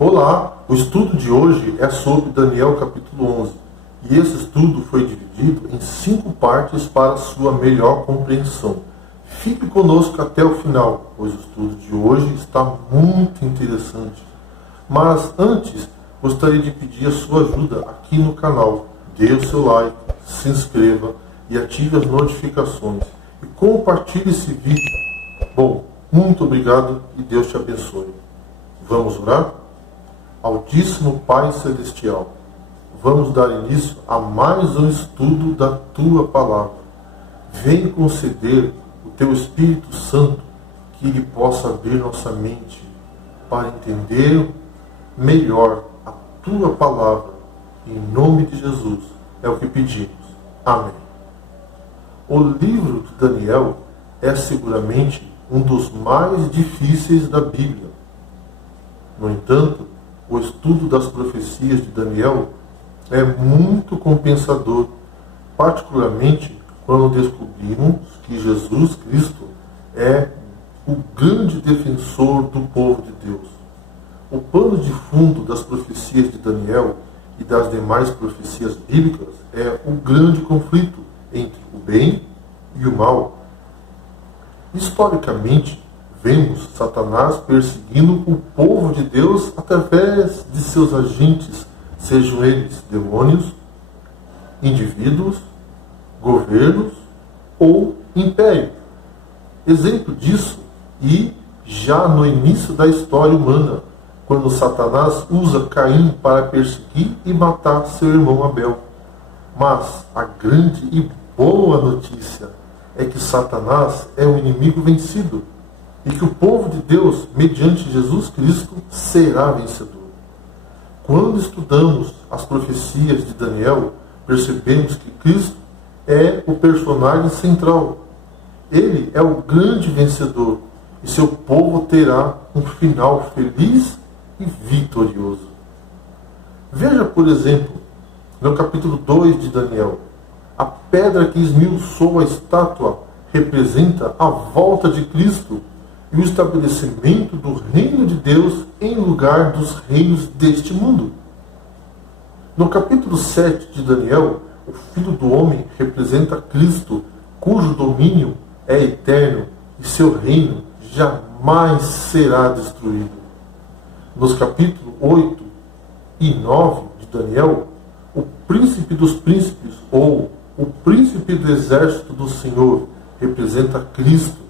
Olá, o estudo de hoje é sobre Daniel capítulo 11 e esse estudo foi dividido em 5 partes para sua melhor compreensão. Fique conosco até o final, pois o estudo de hoje está muito interessante. Mas antes, gostaria de pedir a sua ajuda aqui no canal. Dê o seu like, se inscreva e ative as notificações e compartilhe esse vídeo. Bom, muito obrigado e Deus te abençoe. Vamos orar? Altíssimo Pai Celestial, vamos dar início a mais um estudo da Tua Palavra. Vem conceder o Teu Espírito Santo que Ele possa abrir nossa mente para entender melhor a Tua Palavra. Em nome de Jesus é o que pedimos. Amém. O livro de Daniel é seguramente um dos mais difíceis da Bíblia. No entanto, o estudo das profecias de Daniel é muito compensador, particularmente quando descobrimos que Jesus Cristo é o grande defensor do povo de Deus. O pano de fundo das profecias de Daniel e das demais profecias bíblicas é o grande conflito entre o bem e o mal. Historicamente, vemos Satanás perseguindo o povo de Deus através de seus agentes, sejam eles demônios, indivíduos, governos ou impérios. Exemplo disso, e já no início da história humana, quando Satanás usa Caim para perseguir e matar seu irmão Abel. Mas a grande e boa notícia é que Satanás é o inimigo vencido e que o povo de Deus, mediante Jesus Cristo, será vencedor. Quando estudamos as profecias de Daniel, percebemos que Cristo é o personagem central. Ele é o grande vencedor e seu povo terá um final feliz e vitorioso. Veja, por exemplo, no capítulo 2 de Daniel, a pedra que esmiuçou a estátua representa a volta de Cristo e o estabelecimento do reino de Deus em lugar dos reinos deste mundo. No capítulo 7 de Daniel, o Filho do Homem representa Cristo, cujo domínio é eterno e seu reino jamais será destruído. Nos capítulos 8 e 9 de Daniel, o príncipe dos príncipes, ou o príncipe do exército do Senhor, representa Cristo.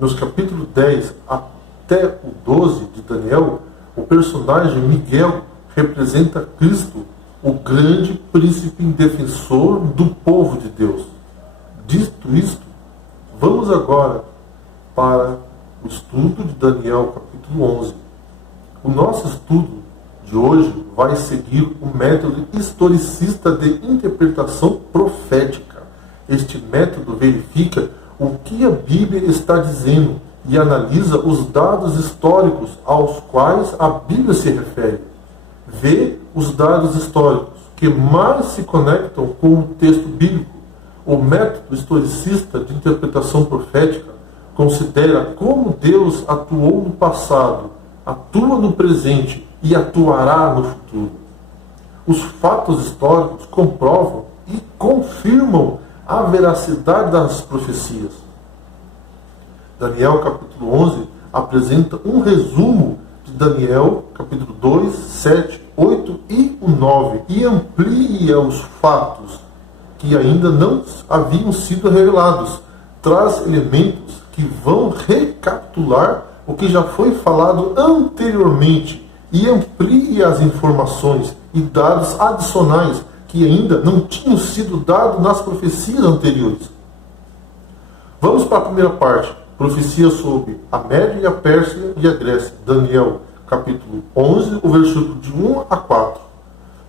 Nos capítulos 10 até o 12 de Daniel, o personagem Miguel representa Cristo, o grande príncipe defensor do povo de Deus. Dito isto, vamos agora para o estudo de Daniel capítulo 11. O nosso estudo de hoje vai seguir o método historicista de interpretação profética. Este método verifica o que a Bíblia está dizendo e analisa os dados históricos aos quais a Bíblia se refere. Vê os dados históricos que mais se conectam com o texto bíblico. O método historicista de interpretação profética considera como Deus atuou no passado, atua no presente e atuará no futuro. Os fatos históricos comprovam e confirmam a veracidade das profecias. Daniel capítulo 11 apresenta um resumo de Daniel capítulo 2, 7, 8 e 9 e amplia os fatos que ainda não haviam sido revelados. Traz elementos que vão recapitular o que já foi falado anteriormente e amplia as informações e dados adicionais que ainda não tinham sido dados nas profecias anteriores. Vamos para a primeira parte, profecia sobre a Média e a Pérsia e a Grécia. Daniel capítulo 11, o versículo de 1 a 4.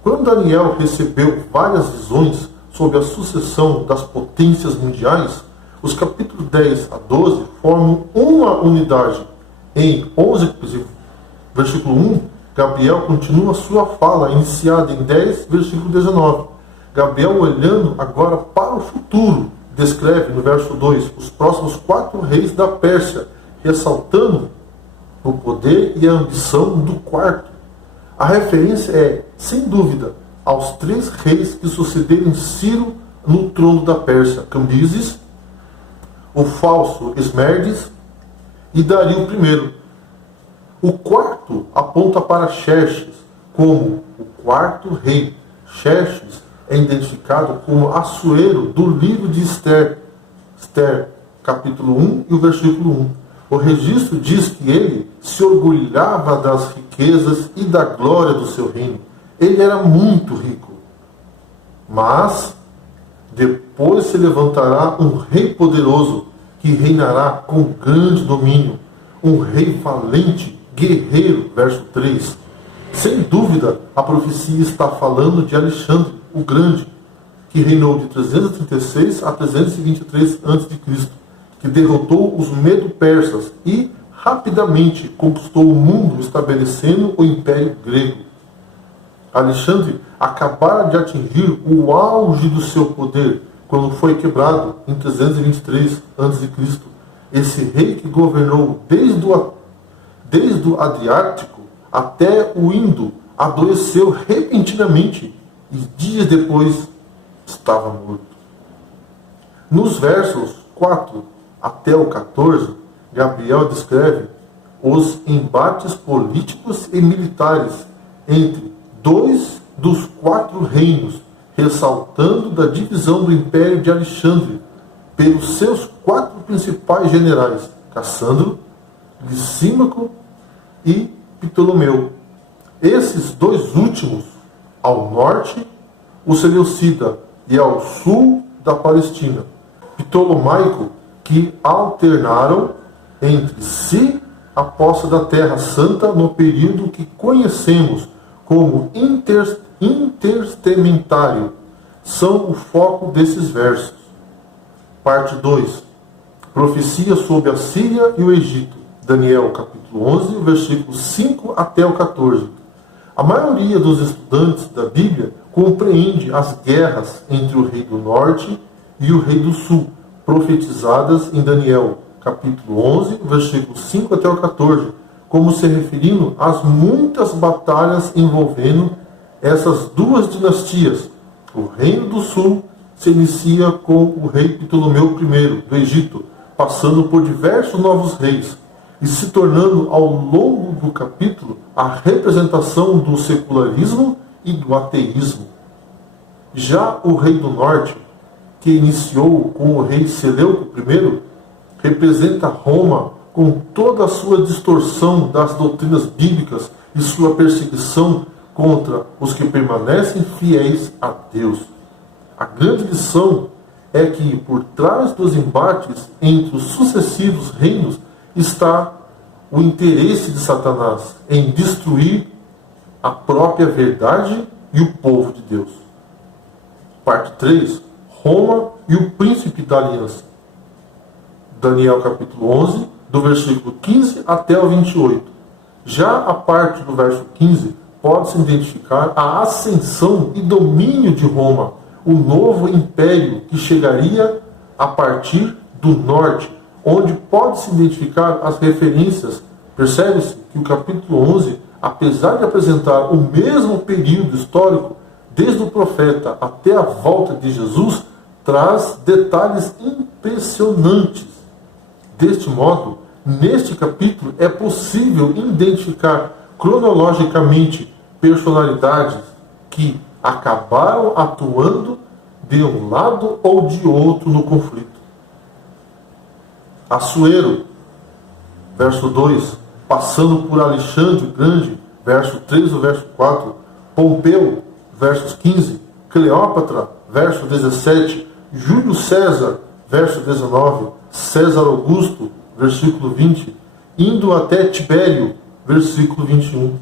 Quando Daniel recebeu várias visões sobre a sucessão das potências mundiais, os capítulos 10 a 12 formam uma unidade. Em 11, versículo 1, Gabriel continua sua fala, iniciada em 10, versículo 19. Gabriel, olhando agora para o futuro, descreve no verso 2 os próximos 4 reis da Pérsia, ressaltando o poder e a ambição do quarto. A referência é, sem dúvida, aos 3 reis que sucederam Ciro no trono da Pérsia: Cambises, o falso Esmerdes e Dario I. O quarto aponta para Xerxes como o quarto rei. Xerxes é identificado como Assuero do livro de Esther, capítulo 1 e o versículo 1. O registro diz que ele se orgulhava das riquezas e da glória do seu reino. Ele era muito rico. Mas depois se levantará um rei poderoso que reinará com grande domínio. Um rei valente, guerreiro, verso 3. Sem dúvida, a profecia está falando de Alexandre, o Grande, que reinou de 336 a 323 a.C., que derrotou os medo-persas e rapidamente conquistou o mundo, estabelecendo o Império Grego. Alexandre acabara de atingir o auge do seu poder quando foi quebrado em 323 a.C. Esse rei que governou desde o Adriático até o Indo adoeceu repentinamente e dias depois estava morto. Nos versos 4 até o 14, Gabriel descreve os embates políticos e militares entre 2 dos 4 reinos, ressaltando da divisão do Império de Alexandre pelos seus 4 principais generais, Cassandro, Lisímaco e Ptolomeu. Esses 2 últimos, ao norte, o Seleucida, e ao sul da Palestina, Ptolomaico, que alternaram entre si a posse da Terra Santa no período que conhecemos como intertestamentário, são o foco desses versos. Parte 2. Profecia sobre a Síria e o Egito. Daniel, capítulo 11, versículos 5 até o 14. A maioria dos estudantes da Bíblia compreende as guerras entre o rei do norte e o rei do sul, profetizadas em Daniel, capítulo 11, versículos 5 até o 14, como se referindo às muitas batalhas envolvendo essas 2 dinastias. O reino do sul se inicia com o rei Ptolomeu I, do Egito, passando por diversos novos reis, e se tornando ao longo do capítulo a representação do secularismo e do ateísmo. Já o rei do norte, que iniciou com o rei Seleuco I, representa Roma com toda a sua distorção das doutrinas bíblicas e sua perseguição contra os que permanecem fiéis a Deus. A grande lição é que por trás dos embates entre os sucessivos reinos está o interesse de Satanás em destruir a própria verdade e o povo de Deus. Parte 3. Roma e o príncipe da aliança. Daniel capítulo 11, do versículo 15 até o 28. Já a parte do verso 15 pode-se identificar a ascensão e domínio de Roma, o novo império que chegaria a partir do norte, onde pode-se identificar as referências. Percebe-se que o capítulo 11, apesar de apresentar o mesmo período histórico, desde o profeta até a volta de Jesus, traz detalhes impressionantes. Deste modo, neste capítulo é possível identificar cronologicamente personalidades que acabaram atuando de um lado ou de outro no conflito. Assuero, verso 2, passando por Alexandre o Grande, verso 3 ao verso 4, Pompeu, versos 15, Cleópatra, verso 17, Júlio César, verso 19, César Augusto, versículo 20, indo até Tibério, versículo 21,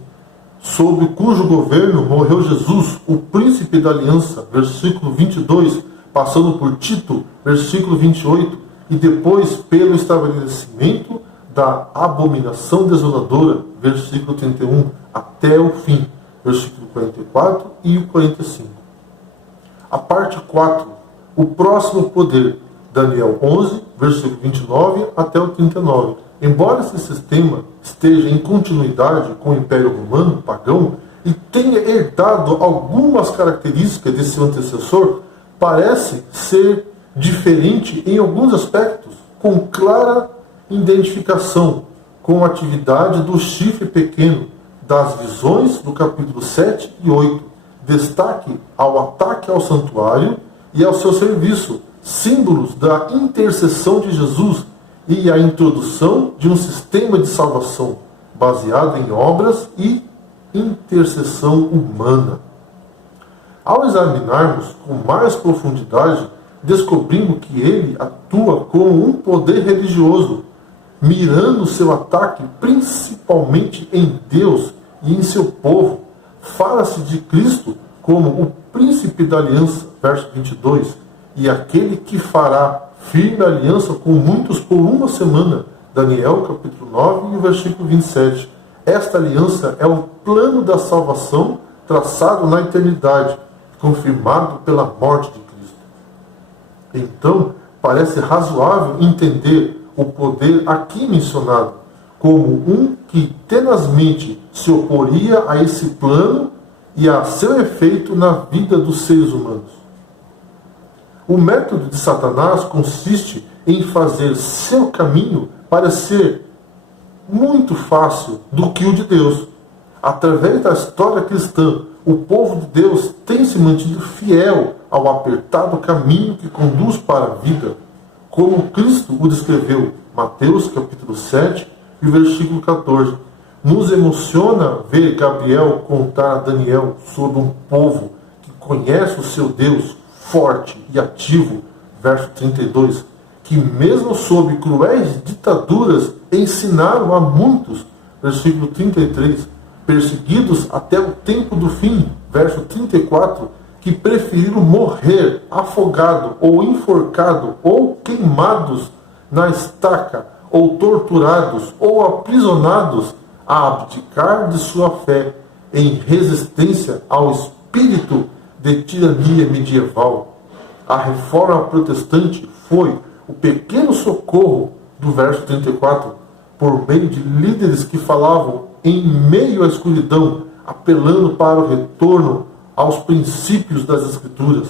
sob cujo governo morreu Jesus, o príncipe da aliança, versículo 22, passando por Tito, versículo 28, e depois pelo estabelecimento da abominação desoladora, versículo 31, até o fim, versículo 44 e o 45. A parte 4, o próximo poder, Daniel 11, versículo 29 até o 39. embora esse sistema esteja em continuidade com o Império Romano pagão e tenha herdado algumas características de seu antecessor, parece ser diferente em alguns aspectos, com clara identificação com a atividade do chifre pequeno das visões do capítulo 7 e 8, destaque ao ataque ao santuário e ao seu serviço, símbolos da intercessão de Jesus e a introdução de um sistema de salvação baseado em obras e intercessão humana. Ao examinarmos com mais profundidade, descobrimos que ele atua como um poder religioso, mirando seu ataque principalmente em Deus e em seu povo. Fala-se de Cristo como o príncipe da aliança, verso 22, e aquele que fará firme aliança com muitos por uma semana, Daniel capítulo 9 e o versículo 27. Esta aliança é o plano da salvação traçado na eternidade, confirmado pela morte de Cristo. Então, parece razoável entender o poder aqui mencionado como um que tenazmente se oporia a esse plano e a seu efeito na vida dos seres humanos. O método de Satanás consiste em fazer seu caminho parecer muito fácil do que o de Deus. Através da história cristã, o povo de Deus tem se mantido fiel ao apertado caminho que conduz para a vida, como Cristo o descreveu, Mateus capítulo 7 e versículo 14. Nos emociona ver Gabriel contar a Daniel sobre um povo que conhece o seu Deus forte e ativo, verso 32, que mesmo sob cruéis ditaduras ensinaram a muitos, versículo 33, perseguidos até o tempo do fim, verso 34, que preferiram morrer afogado ou enforcado ou queimados na estaca ou torturados ou aprisionados a abdicar de sua fé em resistência ao espírito de tirania medieval. A reforma protestante foi o pequeno socorro do verso 34, por meio de líderes que falavam em meio à escuridão, apelando para o retorno aos princípios das Escrituras.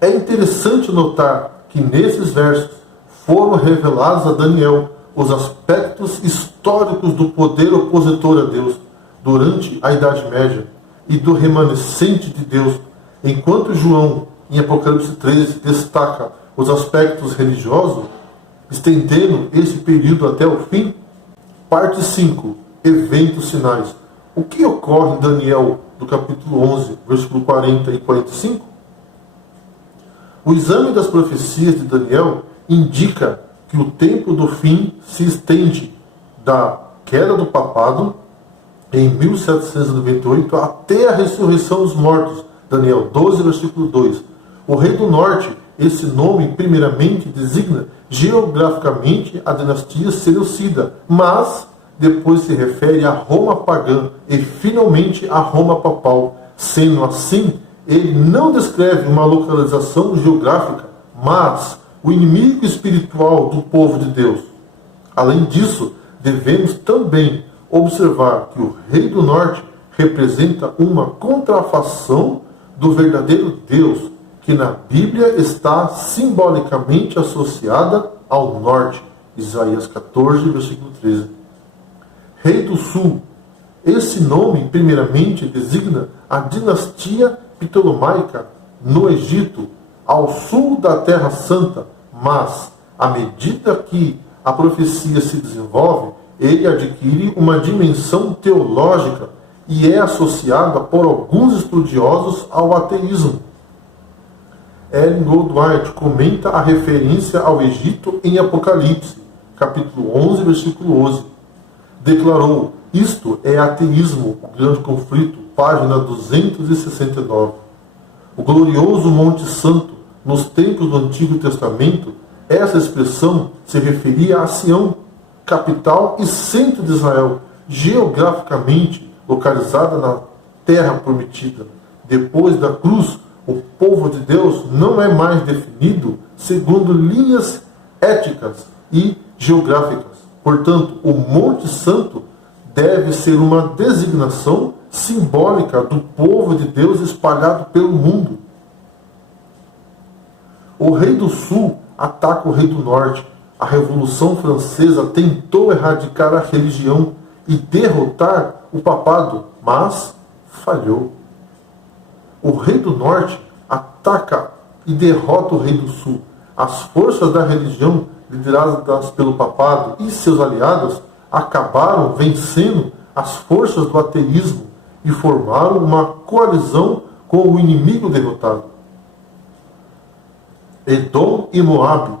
É interessante notar que nesses versos foram revelados a Daniel os aspectos históricos do poder opositor a Deus durante a Idade Média e do remanescente de Deus, enquanto João, em Apocalipse 13, destaca os aspectos religiosos, estendendo esse período até o fim. Parte 5. Eventos sinais. O que ocorre em Daniel, do capítulo 11, versículo 40 e 45? O exame das profecias de Daniel indica que o tempo do fim se estende da queda do papado em 1798 até a ressurreição dos mortos, Daniel 12, versículo 2. O rei do norte, esse nome primeiramente designa geograficamente a dinastia seleucida, mas depois se refere a Roma pagã e finalmente a Roma papal. Sendo assim, ele não descreve uma localização geográfica, mas o inimigo espiritual do povo de Deus. Além disso, devemos também observar que o rei do norte representa uma contrafação do verdadeiro Deus, que na Bíblia está simbolicamente associada ao norte. Isaías 14, versículo 13. Rei do sul. Esse nome, primeiramente, designa a dinastia ptolomaica no Egito, ao sul da Terra Santa, mas, à medida que a profecia se desenvolve, ele adquire uma dimensão teológica e é associada por alguns estudiosos ao ateísmo. Ellen Goldwhite comenta a referência ao Egito em Apocalipse, capítulo 11, versículo 11. Declarou: isto é ateísmo, o grande conflito, página 269. O glorioso Monte Santo, nos tempos do Antigo Testamento, essa expressão se referia a Sião, capital e centro de Israel, geograficamente localizada na Terra Prometida. Depois da cruz, o povo de Deus não é mais definido segundo linhas éticas e geográficas. Portanto, o Monte Santo deve ser uma designação simbólica do povo de Deus espalhado pelo mundo. O rei do sul ataca o rei do norte. A Revolução Francesa tentou erradicar a religião e derrotar o papado, mas falhou. O rei do norte ataca e derrota o rei do sul. As forças da religião, lideradas pelo papado e seus aliados, acabaram vencendo as forças do ateísmo e formaram uma coalizão com o inimigo derrotado. Edom e Moabe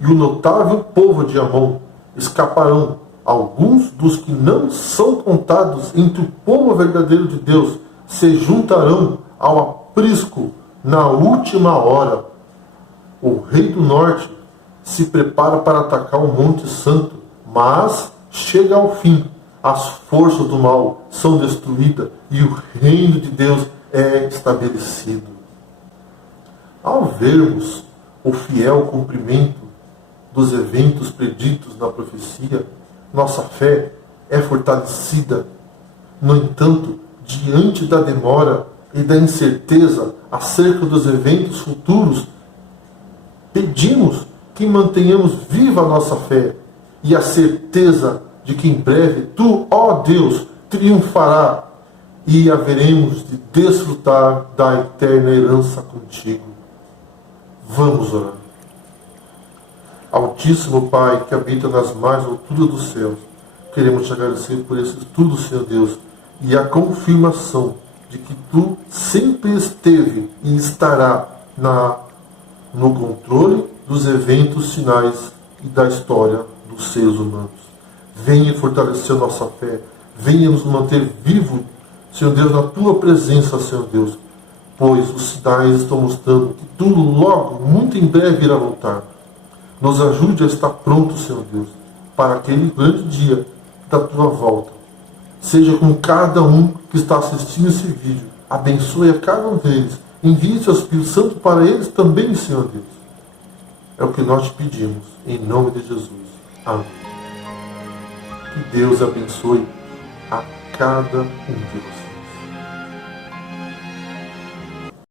e o notável povo de Amon escaparão. Alguns dos que não são contados entre o povo verdadeiro de Deus se juntarão ao aprisco na última hora. O rei do norte se prepara para atacar o Monte Santo, mas chega ao fim. As forças do mal são destruídas e o reino de Deus é estabelecido. Ao vermos o fiel cumprimento dos eventos preditos na profecia, nossa fé é fortalecida. No entanto, diante da demora e da incerteza acerca dos eventos futuros, pedimos que mantenhamos viva a nossa fé e a certeza de que em breve Tu, ó Deus, triunfará e haveremos de desfrutar da eterna herança contigo. Vamos orar. Altíssimo Pai, que habita nas mais alturas dos céus, queremos te agradecer por esse estudo, Senhor Deus, e a confirmação de que Tu sempre esteve e estará no controle dos eventos, sinais e da história dos seres humanos. Venha fortalecer nossa fé, venha nos manter vivos, Senhor Deus, na Tua presença, Senhor Deus, pois os sinais estão mostrando que Tu logo, muito em breve, irá voltar. Nos ajude a estar pronto, Senhor Deus, para aquele grande dia da Tua volta. Seja com cada um que está assistindo esse vídeo. Abençoe a cada um deles. Envie Seu Espírito Santo para eles também, Senhor Deus. É o que nós te pedimos, em nome de Jesus. Amém. Que Deus abençoe a cada um de vocês.